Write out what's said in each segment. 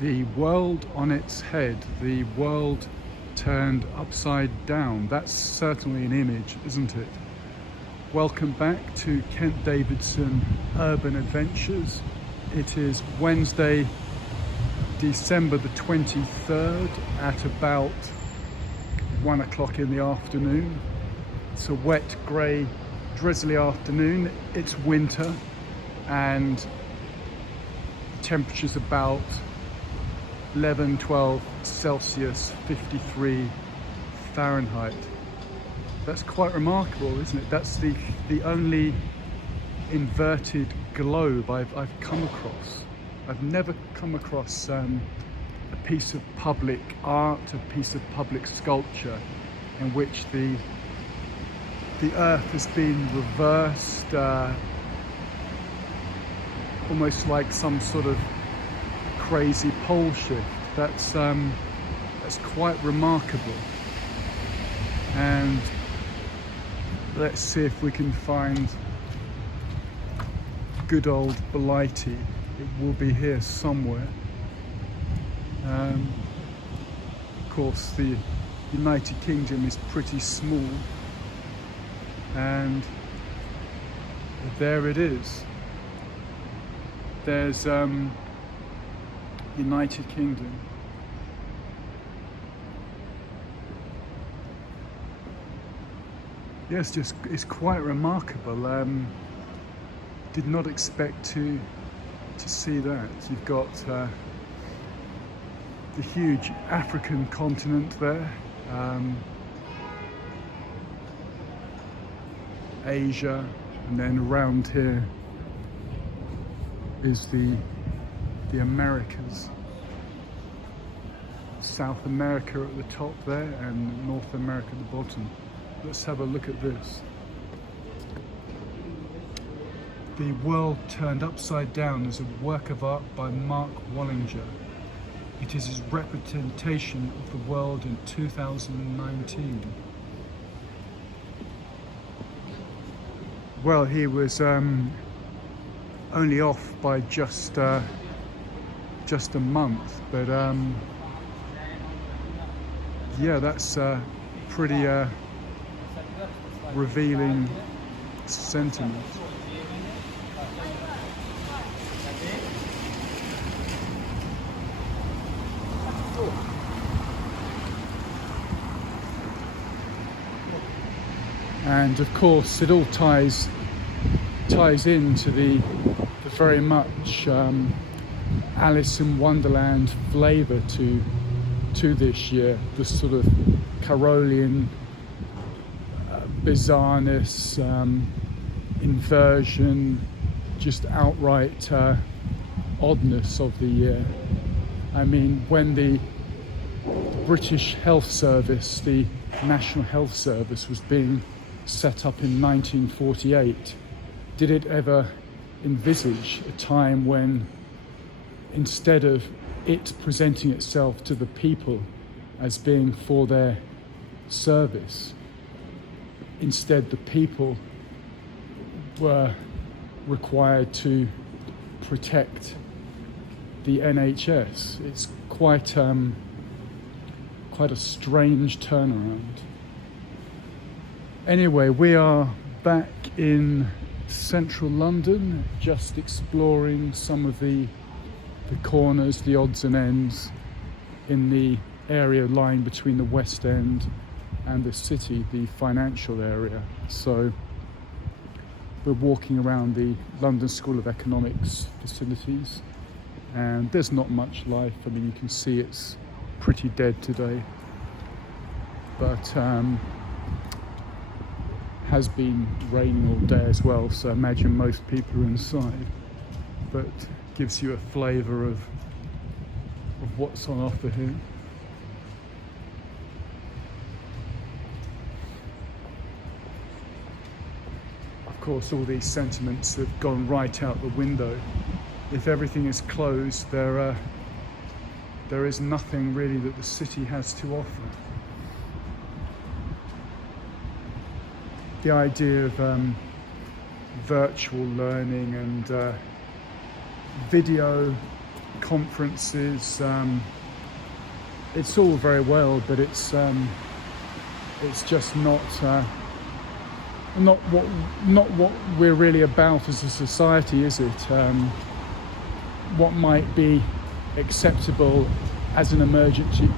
The world on its head, the world turned upside down. That's certainly an image, isn't it? Welcome back to Kent Davidson Urban Adventures. It is Wednesday, December the 23rd at about 1 o'clock in the afternoon. It's a wet, grey, drizzly afternoon. It's winter and the temperature's about 11, 12 Celsius, 53 Fahrenheit. That's quite remarkable, isn't it? That's the only inverted globe I've come across. I've never come across a piece of public art, a piece of public sculpture in which the earth has been reversed, almost like some sort of crazy pole shift. That's quite remarkable. And let's see if we can find good old Blighty. It will be here somewhere. Of course, the United Kingdom is pretty small, and there it is. There's United Kingdom. Yes, it's quite remarkable. Did not expect to see that. You've got the huge African continent there, Asia, and then around here is the Americas. South America at the top there and North America at the bottom. Let's have a look at this. The World Turned Upside Down is a work of art by Mark Wallinger. It is his representation of the world in 2019. Well, he was only off by just a month, but yeah, that's pretty revealing sentiment. And of course, it all ties into the very much Alice in Wonderland flavour to this year. The sort of Carolian bizarreness, inversion, just outright oddness of the year. I mean, when the British Health Service, the National Health Service, was being set up in 1948, did it ever envisage a time when, instead of it presenting itself to the people as being for their service, instead the people were required to protect the NHS? It's quite a strange turnaround. Anyway, we are back in central London, just exploring some of the corners, the odds and ends in the area lying between the West End and the city, the financial area. So we're walking around the London School of Economics facilities, and there's not much life. I mean, you can see it's pretty dead today, but has been raining all day as well, so I imagine most people are inside, but gives you a flavour of what's on offer here. Of course, all these sentiments have gone right out the window. If everything is closed, there is nothing really that the city has to offer. The idea of virtual learning and video conferences. It's all very well, but it's just not what we're really about as a society, is it? What might be acceptable as an emergency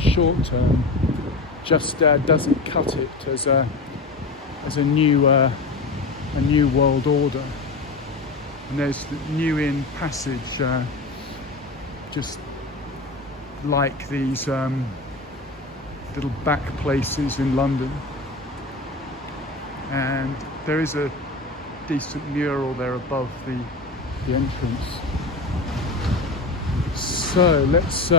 short term just doesn't cut it as a new world order. And there's the New Inn Passage, just like these little back places in London, and there is a decent mural there above the entrance. So let's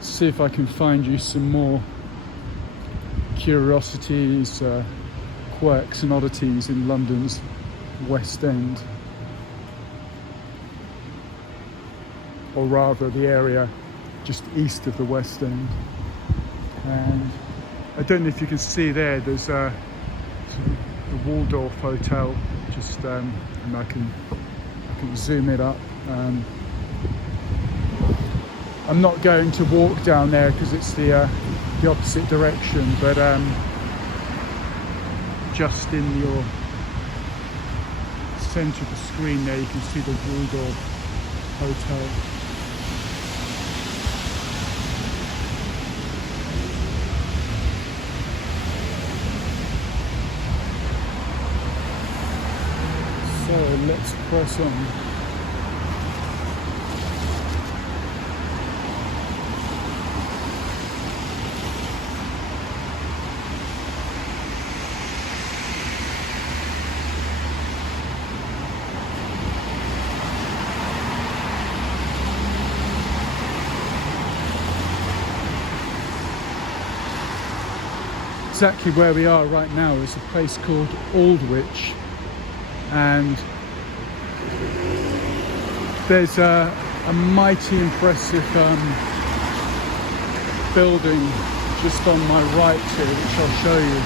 see if I can find you some more curiosities, quirks and oddities in London's West End, or rather the area just east of the West End. And I don't know if you can see there's the Waldorf Hotel, just and I can zoom it up. I'm not going to walk down there because it's the opposite direction, but just in your centre of the screen there you can see the Waldorf Hotel. So let's press on. Exactly where we are right now is a place called Aldwych, and there's a mighty impressive building just on my right here, which I'll show you,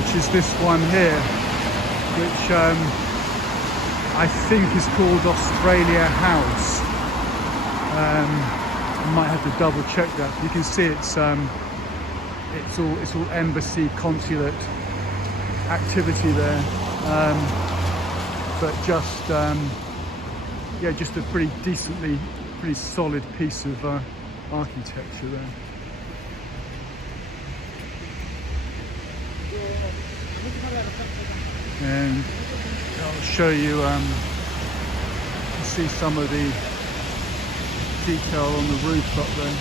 which is this one here, which I think is called Australia House. I might have to double check that. You can see it's all embassy, consulate activity there, but just a pretty solid piece of architecture there. And I'll show you, see some of the detail on the roof up there.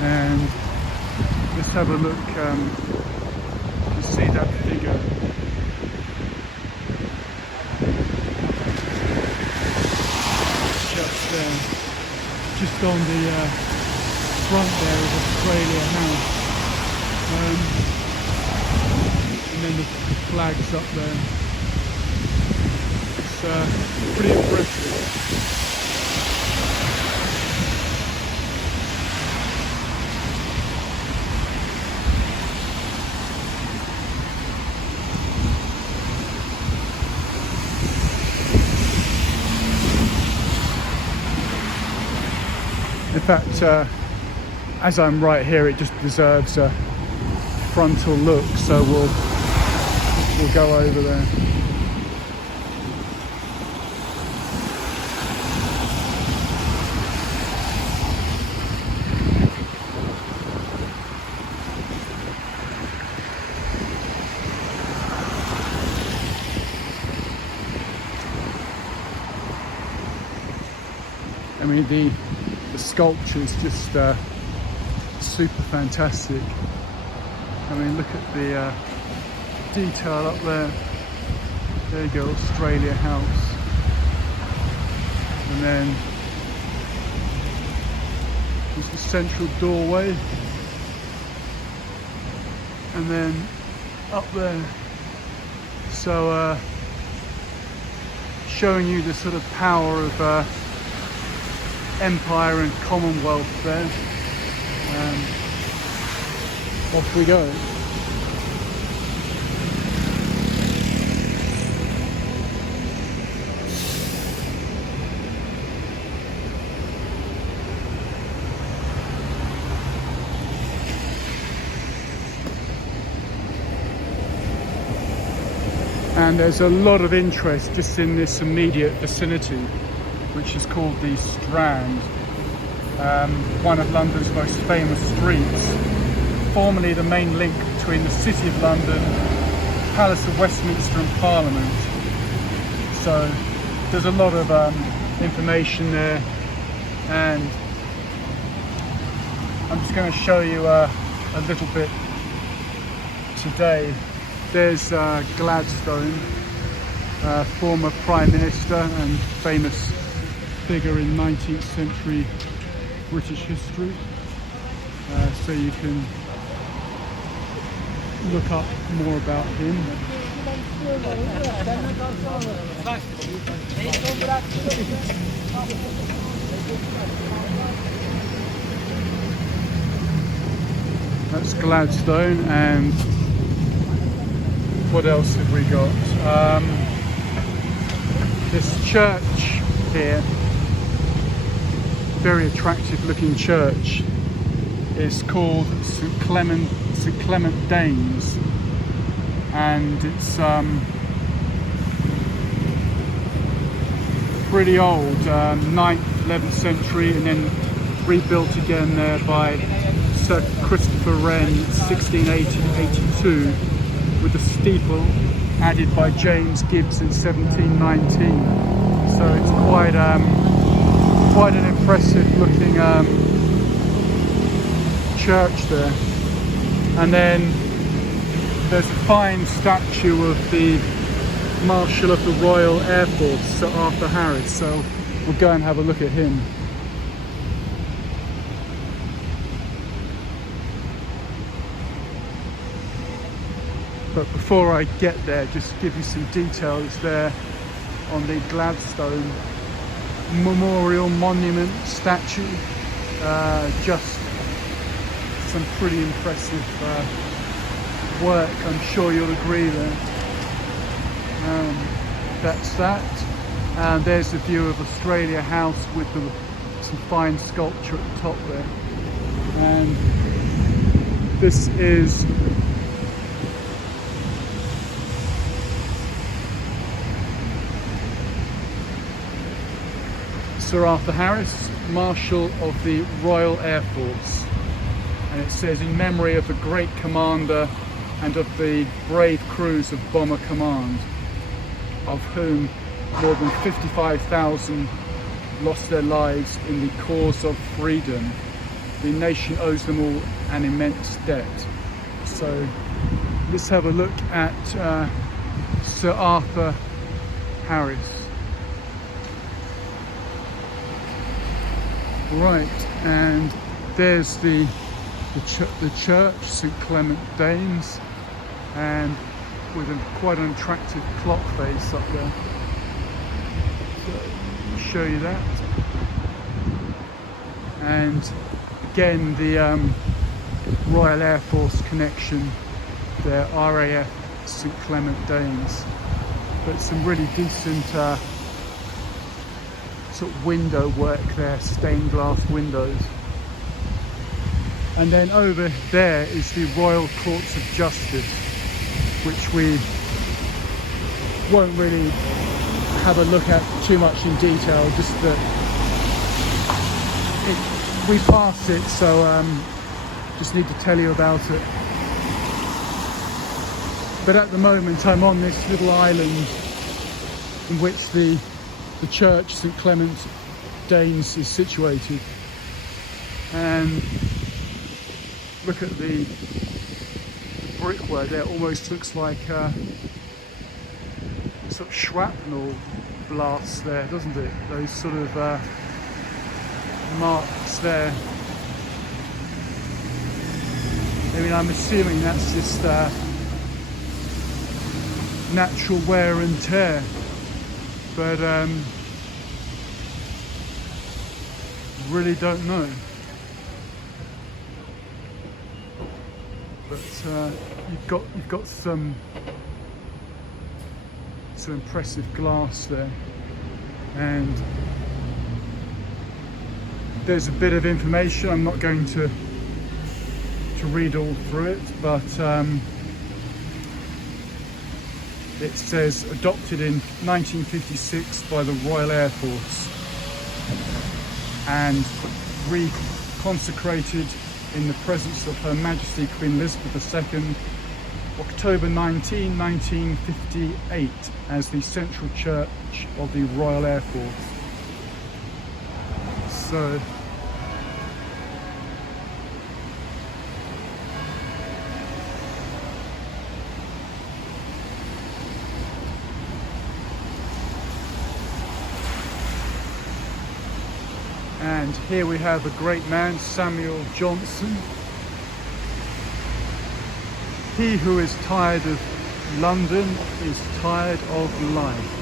And let's have a look to see that figure. Just on the front there of Australia House. And then the flags up there. It's pretty impressive. In fact, as I'm right here, it just deserves a frontal look, so we'll go over there. I mean, the sculpture's just super fantastic. I mean, look at the detail up there. There you go, Australia House. And then there's the central doorway. And then up there, so showing you the sort of power of Empire and Commonwealth there. Off we go. And there's a lot of interest just in this immediate vicinity, which is called the Strand, one of London's most famous streets, formerly the main link between the City of London, Palace of Westminster and Parliament. So there's a lot of information there, and I'm just going to show you a little bit today. There's Gladstone, former Prime Minister and famous figure in 19th century British history. So you can look up more about him. That's Gladstone, and what else have we got? This church here, very attractive looking church, is called St Clement Danes, and it's pretty old, 9th, 11th century, and then rebuilt again there by Sir Christopher Wren, 1680-82. with a steeple added by James Gibbs in 1719. So it's quite an impressive looking church there. And then there's a fine statue of the Marshal of the Royal Air Force, Sir Arthur Harris. So we'll go and have a look at him. But before I get there, just give you some details there on the Gladstone Memorial Monument statue. Just some pretty impressive work, I'm sure you'll agree there. That's that. And there's the view of Australia House with some fine sculpture at the top there. And this is Sir Arthur Harris, Marshal of the Royal Air Force, and it says, in memory of the great commander and of the brave crews of Bomber Command, of whom more than 55,000 lost their lives in the cause of freedom. The nation owes them all an immense debt. So let's have a look at Sir Arthur Harris. Right, and there's the church, St Clement Danes, and with quite an attractive clock face up there. So I'll show you that. And again, the Royal Air Force connection, their RAF St Clement Danes, but some really decent sort of window work there, stained glass windows. And then over there is the Royal Courts of Justice, which we won't really have a look at too much in detail, just that we passed it, so just need to tell you about it. But at the moment I'm on this little island in which the church, St Clement Danes, is situated. And look at the brickwork there, almost looks like sort of shrapnel blasts there, doesn't it? Those sort of marks there. I mean, I'm assuming that's just natural wear and tear. but really don't know. But you've got some impressive glass there, and there's a bit of information. I'm not going to read all through it, but it says adopted in 1956 by the Royal Air Force and reconsecrated in the presence of Her Majesty Queen Elizabeth II, October 19, 1958, as the central church of the Royal Air Force. So and here we have a great man, Samuel Johnson. He who is tired of London is tired of life.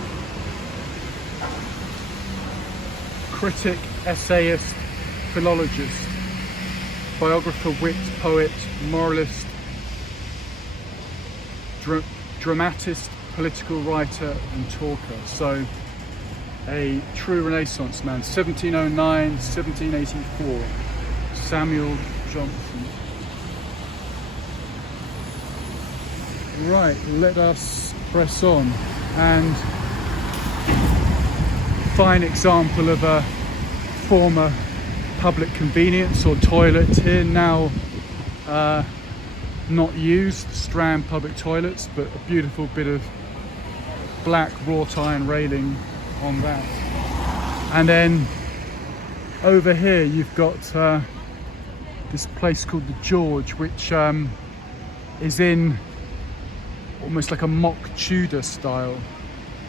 Critic, essayist, philologist, biographer, wit, poet, moralist, dramatist, political writer and talker. So a true Renaissance man, 1709, 1784, Samuel Johnson. Right, let us press on. And fine example of a former public convenience or toilet here, now not used, Strand public toilets, but a beautiful bit of black wrought iron railing on that. And then over here you've got this place called the George, which is in almost like a mock Tudor style,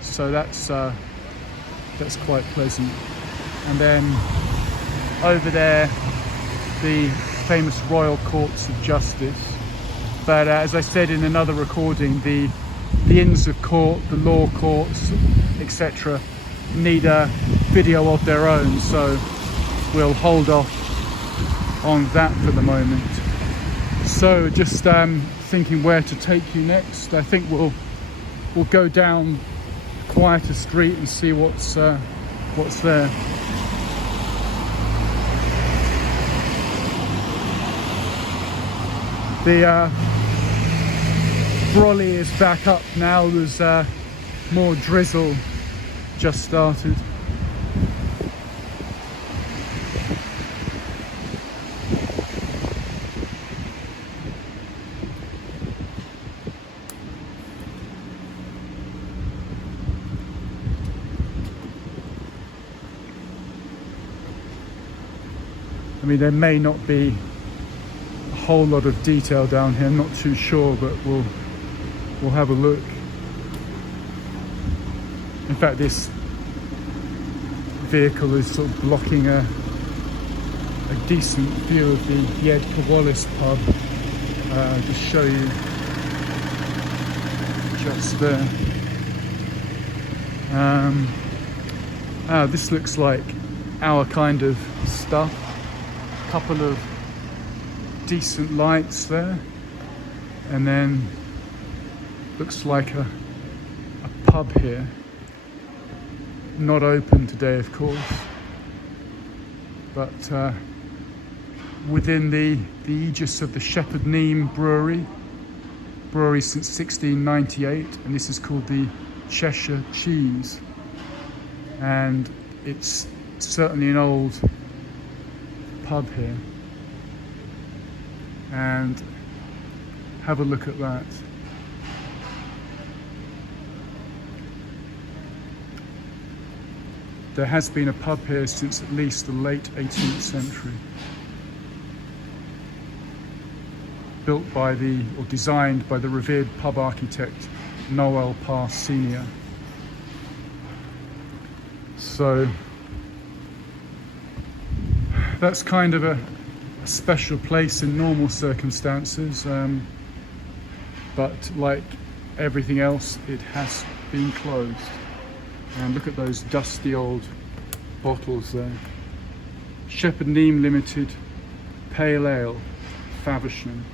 so that's quite pleasant. And then over there the famous Royal Courts of Justice, but as I said in another recording, the Inns of Court, the law courts, etc. need a video of their own, so we'll hold off on that for the moment. So just thinking where to take you next. I think we'll go down a quieter street and see what's there. The brolly is back up now. There's more drizzle just started. I mean, there may not be a whole lot of detail down here, I'm not too sure, but we'll have a look. In fact, this vehicle is sort of blocking a decent view of the Edgar Wallace pub. Just show you just there. This looks like our kind of stuff. A couple of decent lights there, and then looks like a pub here. Not open today, of course, but within the aegis of the Shepherd Neame brewery since 1698, and this is called the Cheshire Cheese, and it's certainly an old pub here. And have a look at that. There has been a pub here since at least the late 18th century. Built by or designed by the revered pub architect Noel Parr Sr. So that's kind of a special place in normal circumstances, but like everything else, it has been closed. And look at those dusty old bottles there. Shepherd Neame Limited Pale Ale, Faversham.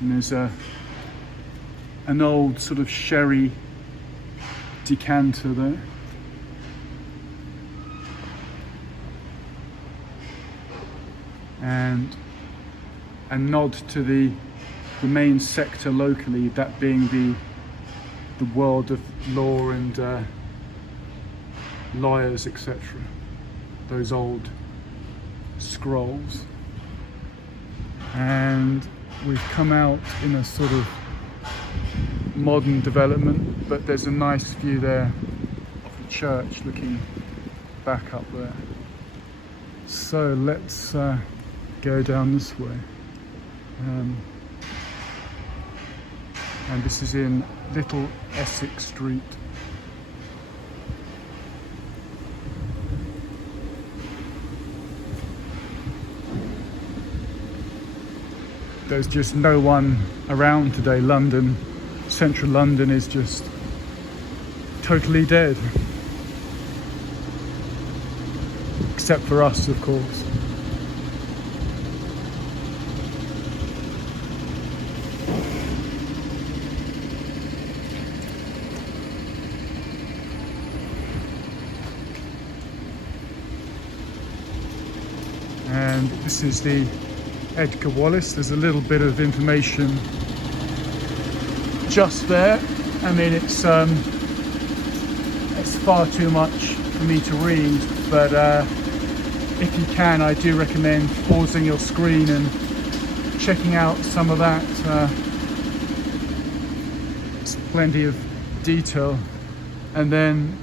And there's an old sort of sherry decanter there. And a nod to the main sector locally, that being the world of law and lawyers, etc. Those old scrolls. And we've come out in a sort of modern development, but there's a nice view there of the church looking back up there. So let's go down this way. And this is in Little Essex Street. There's just no one around today. London, central London is just totally dead. Except for us, of course. And this is the Edgar Wallace. There's a little bit of information just there. I mean, it's far too much for me to read, but if you can, I do recommend pausing your screen and checking out some of that. It's plenty of detail. And then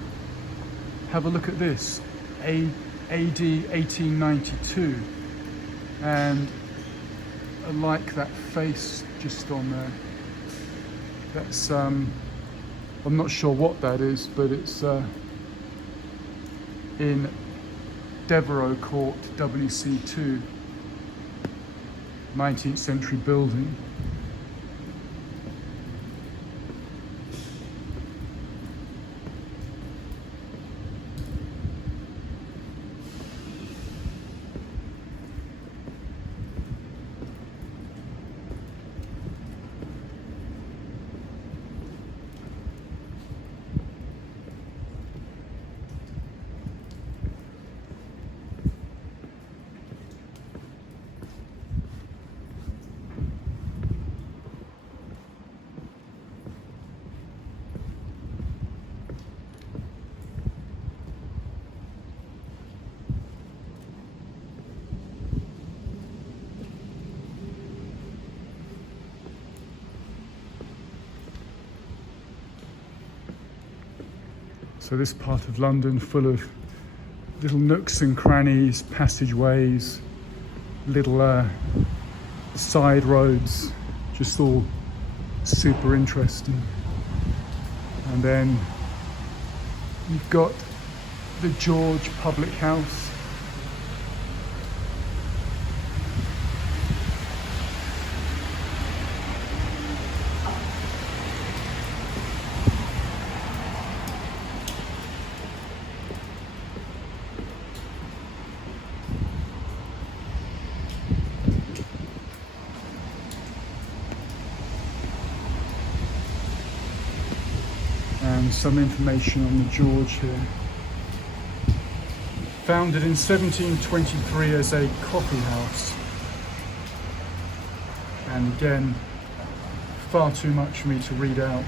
have a look at this, AD 1892, and I like that face just on there. That's I'm not sure what that is, but it's in Devereux Court, WC2, 19th century building. So this part of London full of little nooks and crannies, passageways, little side roads, just all super interesting. And then you've got the George Public House. And some information on the George here. Founded in 1723 as a coffee house. And again, far too much for me to read out.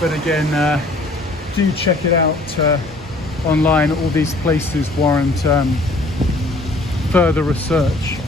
But again, do check it out online. All these places warrant further research.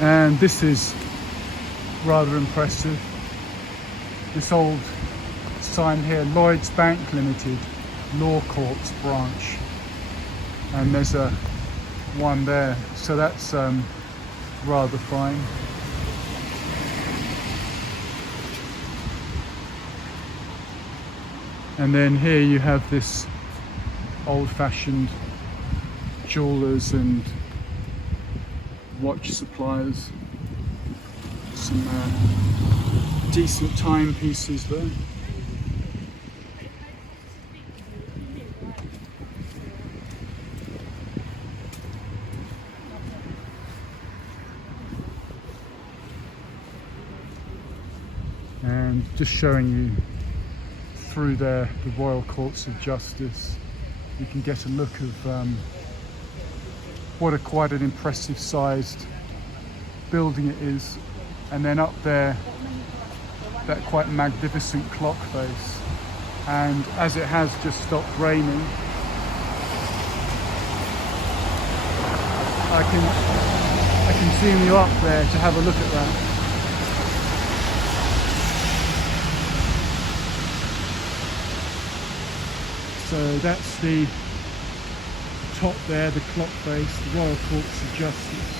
And this is rather impressive. This old sign here, Lloyds Bank Limited, Law Courts branch. And there's a one there, so that's rather fine. And then here you have this old-fashioned jewelers and watch suppliers. Some decent timepieces there. And just showing you through there the Royal Courts of Justice. You can get a look of what a quite an impressive sized building it is. And then up there, that quite magnificent clock face. And as it has just stopped raining, I can zoom you up there to have a look at that. So that's the top there, the clock face, the Royal Courts of Justice.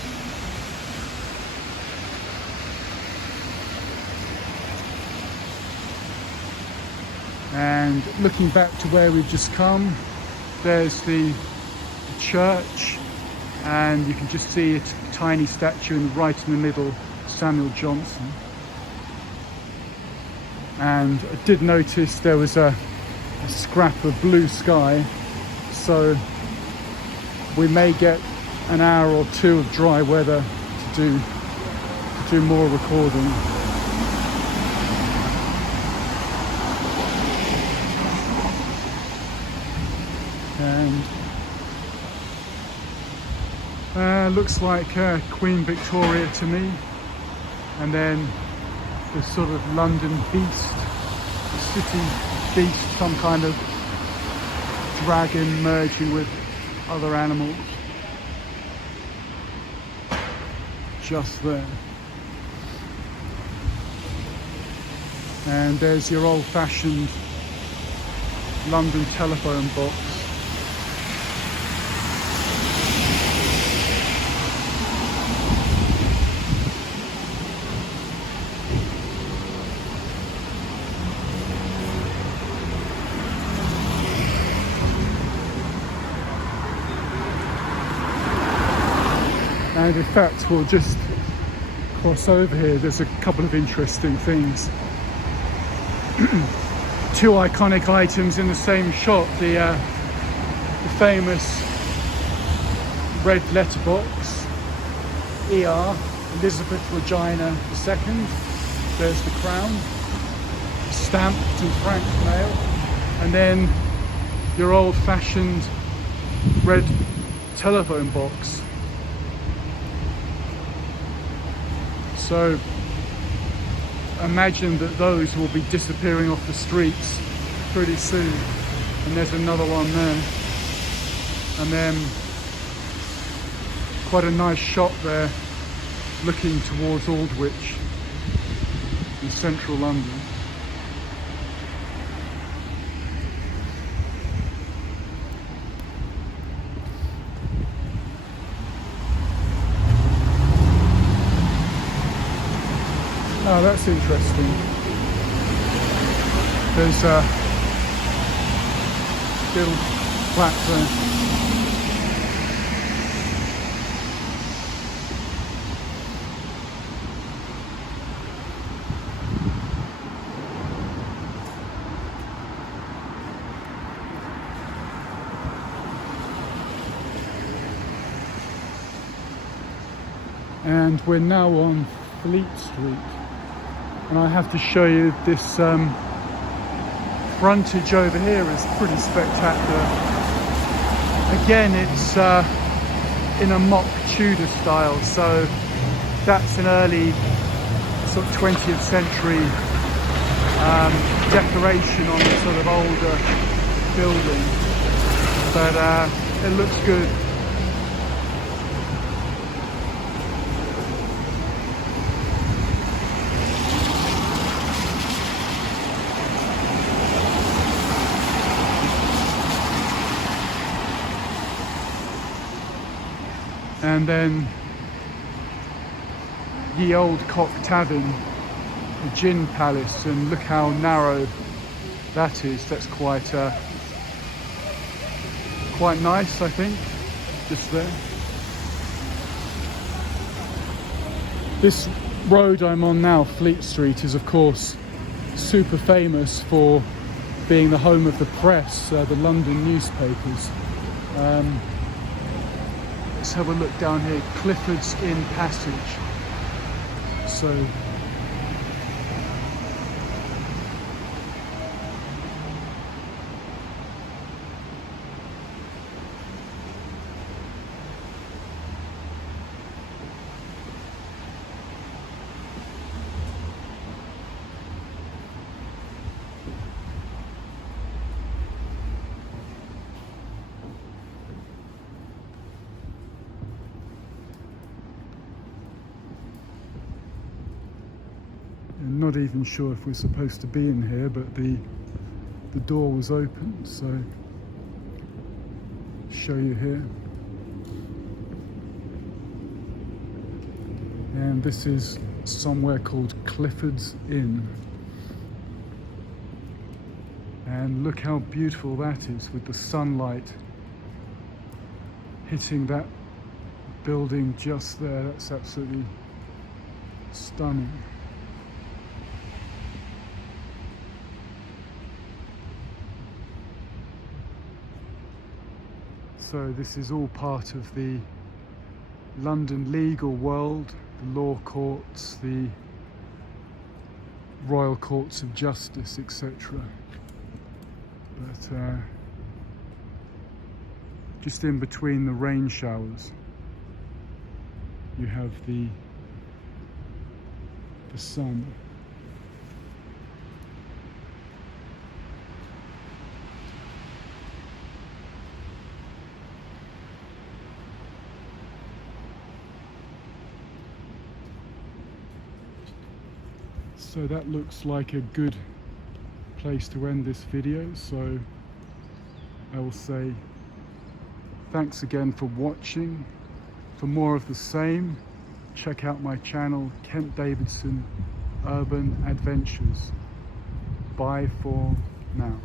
And looking back to where we've just come, there's the church, and you can just see a tiny statue right in the middle, Samuel Johnson. And I did notice there was a scrap of blue sky, so we may get an hour or two of dry weather to do more recording. And looks like Queen Victoria to me, and then the sort of London beast, the city beast, some kind of dragon merging with other animals, just there. And there's your old-fashioned London telephone box. And in fact, we'll just cross over here. There's a couple of interesting things. Two iconic items in the same shop. The famous red letterbox, ER, Elizabeth Regina II. There's the crown, stamped and franked mail. And then your old-fashioned red telephone box. So imagine that those will be disappearing off the streets pretty soon. And there's another one there. And then quite a nice shop there looking towards Aldwych in central London. Oh, that's interesting. There's a little plaque there. And we're now on Fleet Street. And I have to show you this frontage over here is pretty spectacular. Again, it's in a mock Tudor style, so that's an early sort of 20th century decoration on a sort of older building, but it looks good. and then Ye Old Cock Tavern, the Gin Palace, and look how narrow that is. That's quite nice, I think, just there. This road I'm on now, Fleet Street, is of course super famous for being the home of the press, the London newspapers. Let's have a look down here, Clifford's Inn Passage. So I'm not even sure if we're supposed to be in here, but the door was open, so I'll show you here. And this is somewhere called Clifford's Inn. And look how beautiful that is, with the sunlight hitting that building just there. That's absolutely stunning. So this is all part of the London legal world, the law courts, the royal courts of justice, etc. But just in between the rain showers, you have the sun. So that looks like a good place to end this video, so I will say thanks again for watching. For more of the same, check out my channel, Kent Davidson Urban Adventures. Bye for now.